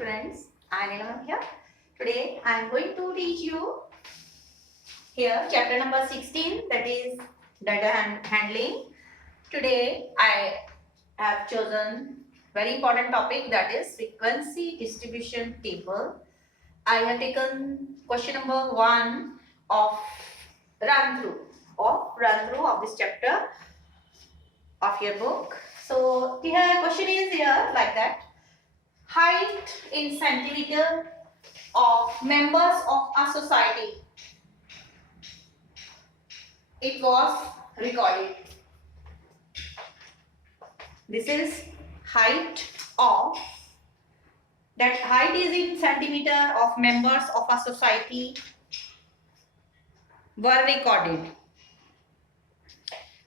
students, I am Neelam here. Today I am going to teach you here chapter number 16, that is data handling. Today I have chosen very important topic, that is frequency distribution table. I have taken question number 1 of run through of this chapter of your book. So here question is here like that: height in centimeter of members of a society. It was recorded. This is height of, that height is in centimeter of members of a society were recorded.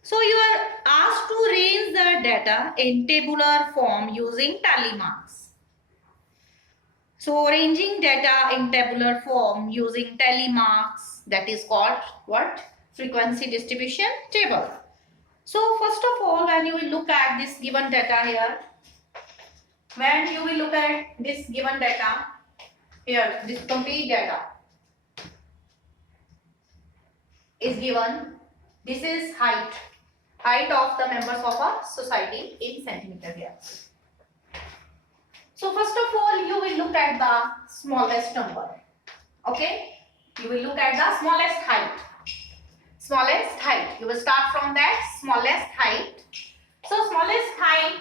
So you are asked to arrange the data in tabular form using tally marks. So arranging data in tabular form using tally marks, that is called what? Frequency distribution table. So first of all, when you will look at this given data here, here, this complete data is given. This is height of the members of a society in centimeter here. So first of all, you will look at the smallest number. Okay, you will look at the smallest height. You will start from that smallest height. So smallest height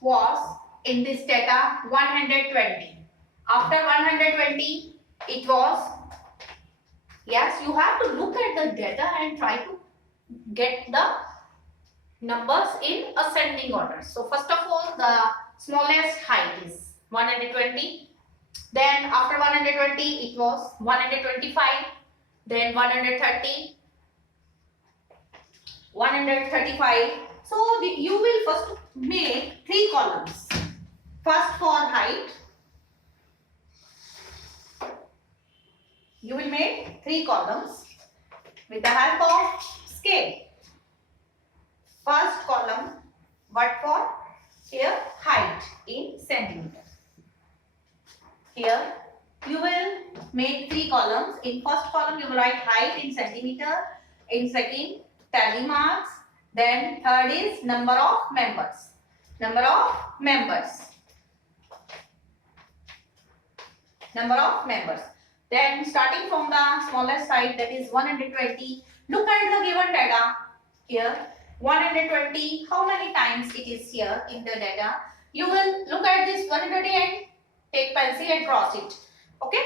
was in this data 120. After 120, it was, yes, you have to look at the data and try to get the numbers in ascending order. So first of all, the smallest height is 120. Then after 120, it was 125. Then 130. 135. So you will first make 3 columns. First for height, you will make 3 columns with the help of scale. First column, what for? Here, height in centimeter. Here you will make 3 columns. In first column you will write height in centimeter. In second, tally marks. Then third is number of members. Then starting from the smallest height, that is 120. Look at the given data here. 120, how many times it is here in the data? You will look at this 120 and take pencil and cross it. Okay?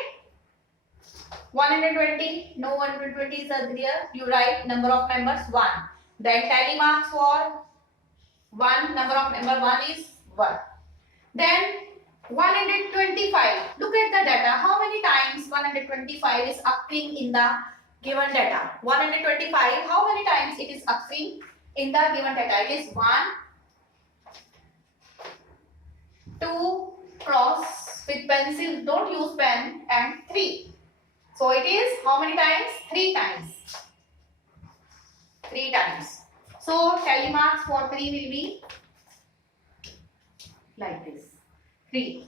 120, no 120 is there. You write number of members 1. Then tally marks for 1, number of member 1 is 1. Then 125. Look at the data. How many times 125 is occurring in the given data? 125, how many times it is occurring in the given data? It is 1, 2, cross with pencil, don't use pen, and 3. So it is how many times? 3 times. 3 times. So tally marks for 3 will be like this. 3.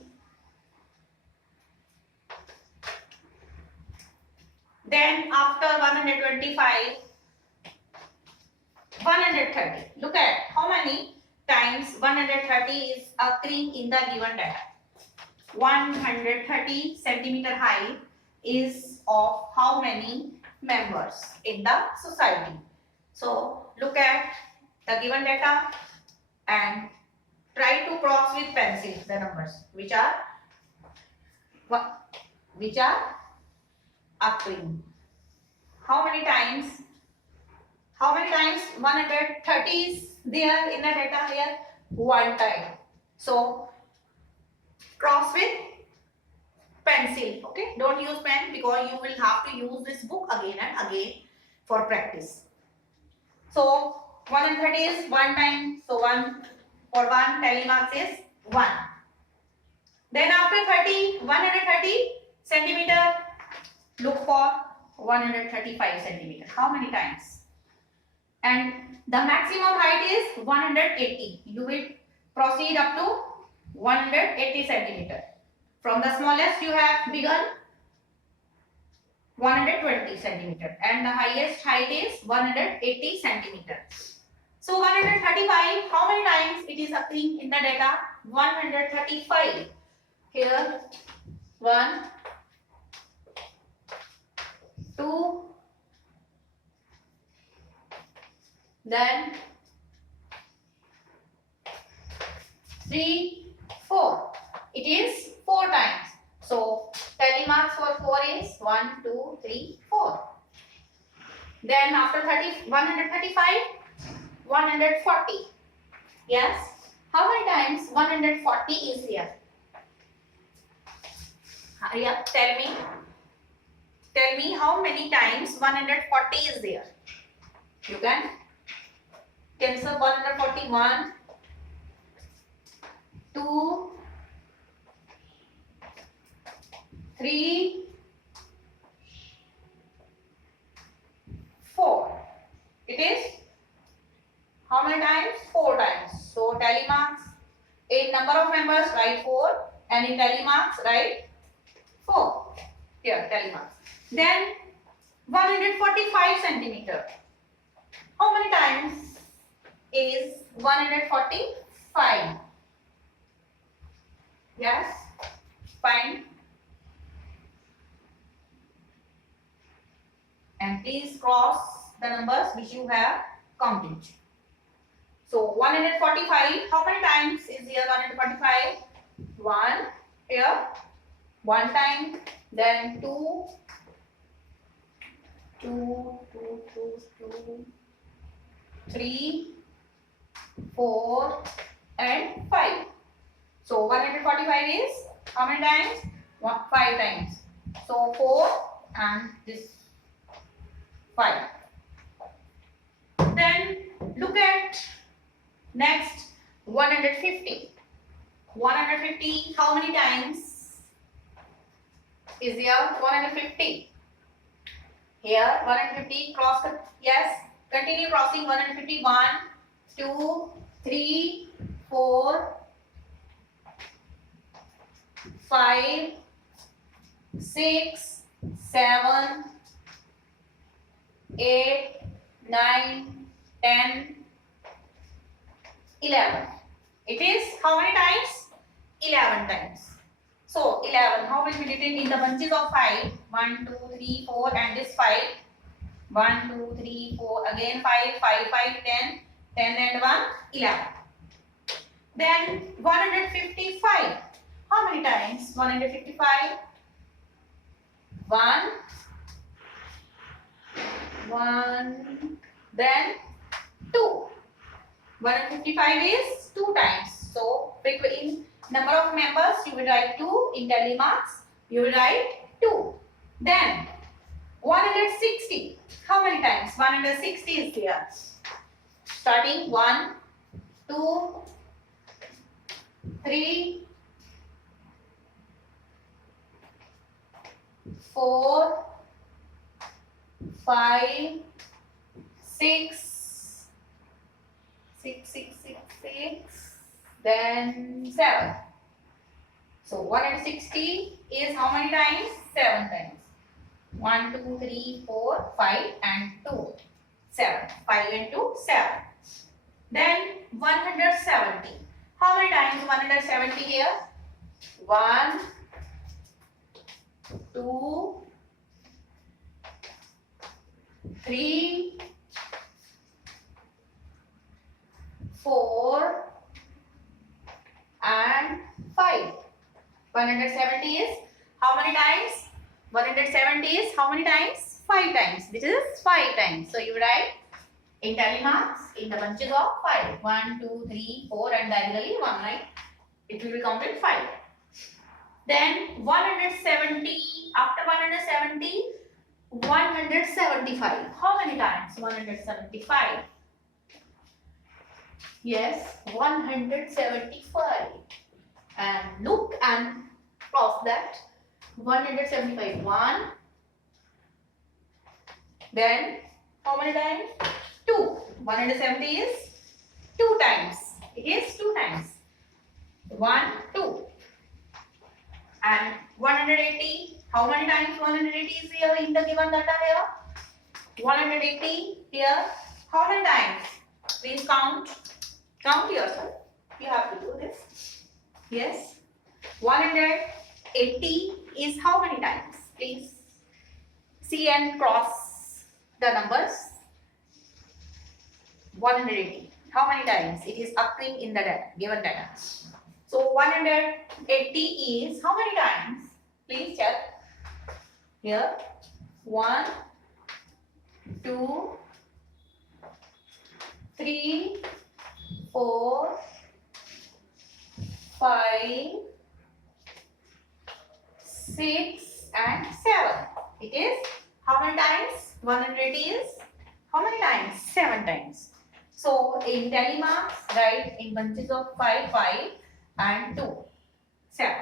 Then after 125, 130. Look at how many times 130 is occurring in the given data. 130 centimeter height is of how many members in the society. So look at the given data and try to cross with pencil the numbers which are occurring. How many times 130 is there in the data here? 1 time. So cross with pencil. Okay, don't use pen because you will have to use this book again and again for practice. So 130 is 1 time. So 1 for 1 tally marks is 1. Then after 130 centimeter, look for 135 centimeter. How many times? And the maximum height is 180. You will proceed up to 180 centimeter. From the smallest you have begun 120 centimeter and the highest height is 180 centimeter. So 135, how many times it is occurring in the data? 135. Here 1, 2, then 3, 4. It is 4 times. So tally marks for 4 is 1, 2, 3, 4. Then after 135, 140. Yes. How many times 140 is here? Hurry up, tell me. Tell me how many times 140 is there. You can cancel 141, 2, 3, 4. It is how many times? 4 times. So tally marks. In number of members write 4 and in tally marks write 4. Here tally marks. Then 145 centimeter. How many times is 145? Yes. Fine. And please cross the numbers which you have counted. So 145, how many times is here 145? 1 here, 1 time, then 2, 3, 4 and 5. So 145 is how many times? 5 times. So 4 and this 5. Then look at next 150. 150, how many times is there? 150. Here 150, cross, yes, continue crossing 150. 1, 2, 3, 4, 5, 6, 7, 8, 9, 10, 11. It is how many times? 11 times. So 11, how will be written in the bunches of 5? 1, 2, 3, 4 and this 5. 1, 2, 3, 4, again 5, 5, 5, 10, 10 and 1, 11. Then 155. How many times? 155. 1, 1, then 2. 155 is 2 times. So in number of members you will write 2. In tally marks you will write 2. Then 160. How many times? 160 is here. Starting 1, 2, 3, 4, 5, 6, 6, then 7. So 160 is how many times? 7 times. 1, 2, 3, 4, 5 and 2. 7. 5 and 2, 7. Then 170. How many times 170 here? 1, 2, 3, 4 and 5. 170 is how many times? 170 is how many times? 5 times. This is 5 times. So you write in tally marks in the bunches of 5. 1, 2, 3, 4 and diagonally 1 line. It will be counted 5. Then 170, after 170, 175. How many times? 175. Yes, 175. And look and cross that. 175. 1. Then how many times? 2. 170 is 2 times. It is 2 times. 1, 2. And 180, how many times 180 is here in the given data here? 180 here, how many times? Please count. Count yourself. You have to do this. Yes. 180 is how many times? Please see and cross the numbers. 180. How many times it is occurring in the data, given data? So 180 is how many times? Please check. Here 1, 2, 3, 4, 5, 6 and 7. It is how many times? 180 is how many times? 7 times. So in tally marks, write in bunches of 5, 5 and 2, 7.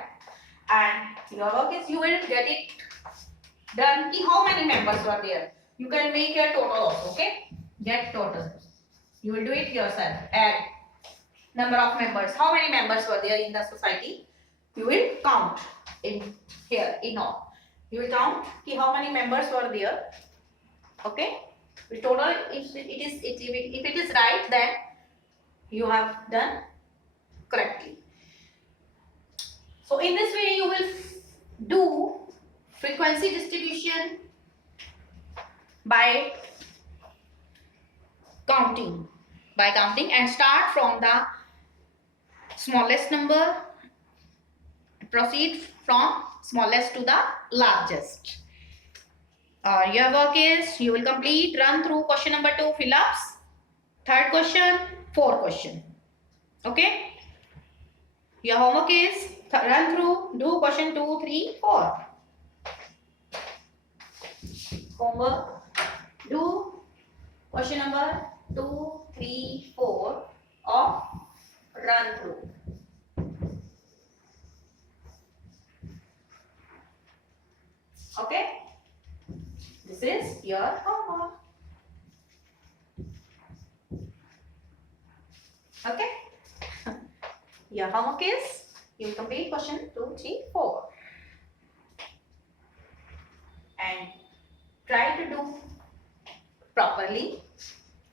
And your work is you will get it done. How many members were there? You can make your total also, okay? Get total. You will do it yourself. Add number of members. How many members were there in the society? You will count in here in all. You will count how many members were there. Okay? The total, if it is right, then you have done correctly. So in this way, you will do frequency distribution by counting. And start from the smallest number, proceed from smallest to the largest. Your work is you will complete, run through question number 2 fill-ups, third question, 4 question. Okay? Your homework is run through, do question 2, 3, 4. Homework, do question number 2, 3, 4 of run through. Okay? This is your homework. Okay? Your homework is you complete question 2, 3, 4. And try to do properly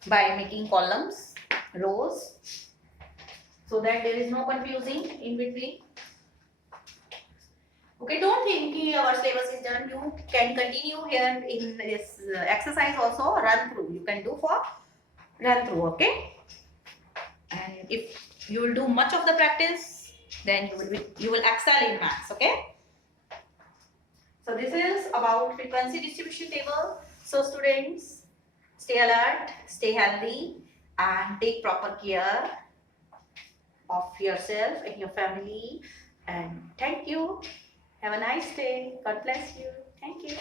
by making columns, rows, so that there is no confusing in between. Okay, don't think our syllabus is done. You can continue here in this exercise also, run through. You can do for run through, okay? And if you will do much of the practice, then you will excel in maths, okay? So this is about frequency distribution table. So students, stay alert, stay healthy, and take proper care of yourself and your family. And thank you. Have a nice day. God bless you. Thank you.